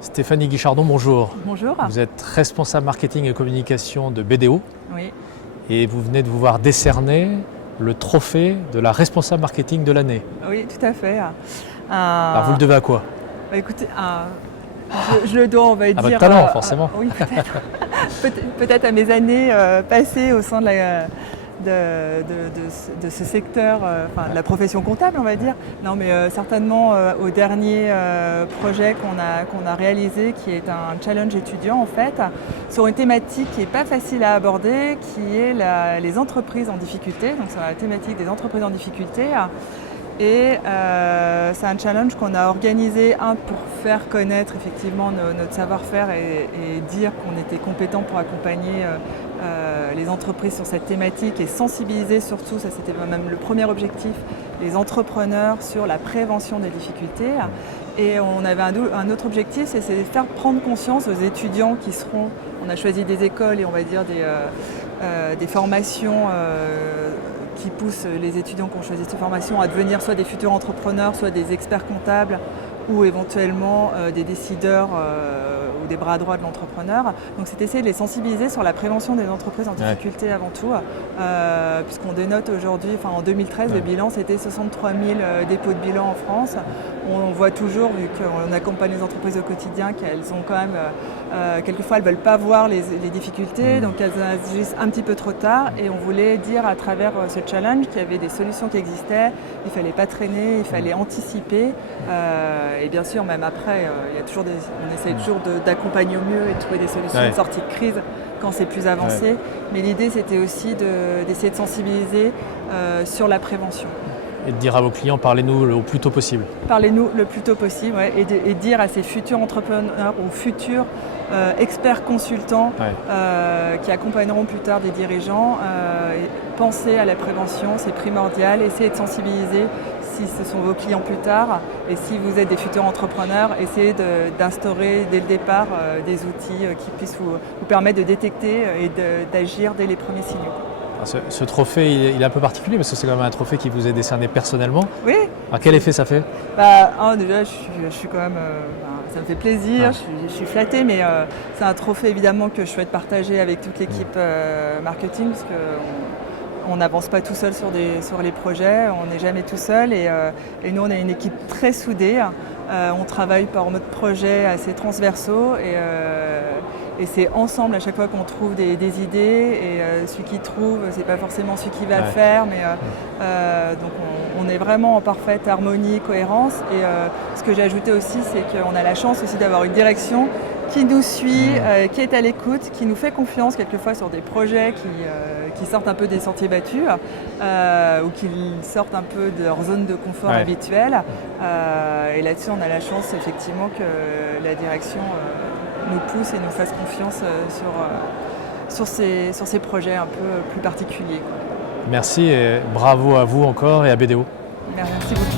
Stéphanie Guichardon, bonjour. Bonjour. Vous êtes responsable marketing et communication de BDO. Oui. Et vous venez de vous voir décerner le trophée de la responsable marketing de l'année. Oui, tout à fait. Alors vous le devez à quoi? Écoutez, je le dois, on va dire… votre talent, forcément. Oui, peut-être à mes années passées au sein de ce secteur, de la profession comptable, on va dire. Non, mais certainement au dernier projet qu'on a réalisé, qui est un challenge étudiant en fait, sur une thématique qui n'est pas facile à aborder, qui est les entreprises en difficulté, donc sur la thématique des entreprises en difficulté. Et c'est un challenge qu'on a organisé, pour faire connaître effectivement notre savoir-faire et dire qu'on était compétent pour accompagner les entreprises sur cette thématique et sensibiliser surtout, ça c'était même le premier objectif, les entrepreneurs sur la prévention des difficultés. Et on avait un autre objectif, c'est de faire prendre conscience aux étudiants qui seront, on a choisi des écoles et on va dire des formations qui poussent les étudiants qui ont choisi cette formation à devenir soit des futurs entrepreneurs, soit des experts comptables ou éventuellement des décideurs ou des bras droits de l'entrepreneur. Donc c'est essayer de les sensibiliser sur la prévention des entreprises en difficulté avant tout, puisqu'on dénote aujourd'hui, en 2013, le bilan c'était 63 000 dépôts de bilan en France. On voit toujours, vu qu'on accompagne les entreprises au quotidien, qu'elles ont quand même, quelquefois elles ne veulent pas voir les difficultés, donc elles agissent un petit peu trop tard. Et on voulait dire à travers ce challenge qu'il y avait des solutions qui existaient, il ne fallait pas traîner, il fallait anticiper. Et bien sûr, même après, on essaie toujours d'accompagner au mieux et de trouver des solutions de sortie de crise quand c'est plus avancé. Mais l'idée, c'était aussi d'essayer de sensibiliser sur la prévention. Et de dire à vos clients, parlez-nous le plus tôt possible. Parlez-nous le plus tôt possible, et dire à ces futurs entrepreneurs ou futurs experts consultants qui accompagneront plus tard des dirigeants, pensez à la prévention, c'est primordial, essayez de sensibiliser si ce sont vos clients plus tard, et si vous êtes des futurs entrepreneurs, essayez d'instaurer dès le départ des outils qui puissent vous permettre de détecter et d'agir dès les premiers signaux. Ce trophée, il est un peu particulier parce que c'est quand même un trophée qui vous est décerné personnellement. Oui. Alors, quel effet ça fait? Déjà, je suis quand même… ça me fait plaisir, je suis flattée, mais c'est un trophée évidemment que je souhaite partager avec toute l'équipe marketing, parce qu'on n'avance pas tout seul sur les projets, on n'est jamais tout seul, et nous on a une équipe très soudée. On travaille par mode projet assez transversaux, et c'est ensemble à chaque fois qu'on trouve des idées, et celui qui trouve, c'est pas forcément celui qui va le faire, mais donc on est vraiment en parfaite harmonie, cohérence. Et ce que j'ai ajouté aussi, c'est qu'on a la chance aussi d'avoir une direction qui nous suit, qui est à l'écoute, qui nous fait confiance quelquefois sur des projets qui sortent un peu des sentiers battus, ou qui sortent un peu de leur zone de confort habituelle. Et là-dessus, on a la chance effectivement que la direction nous pousse et nous fasse confiance sur ces projets un peu plus particuliers. Merci et bravo à vous encore et à BDO. Merci beaucoup.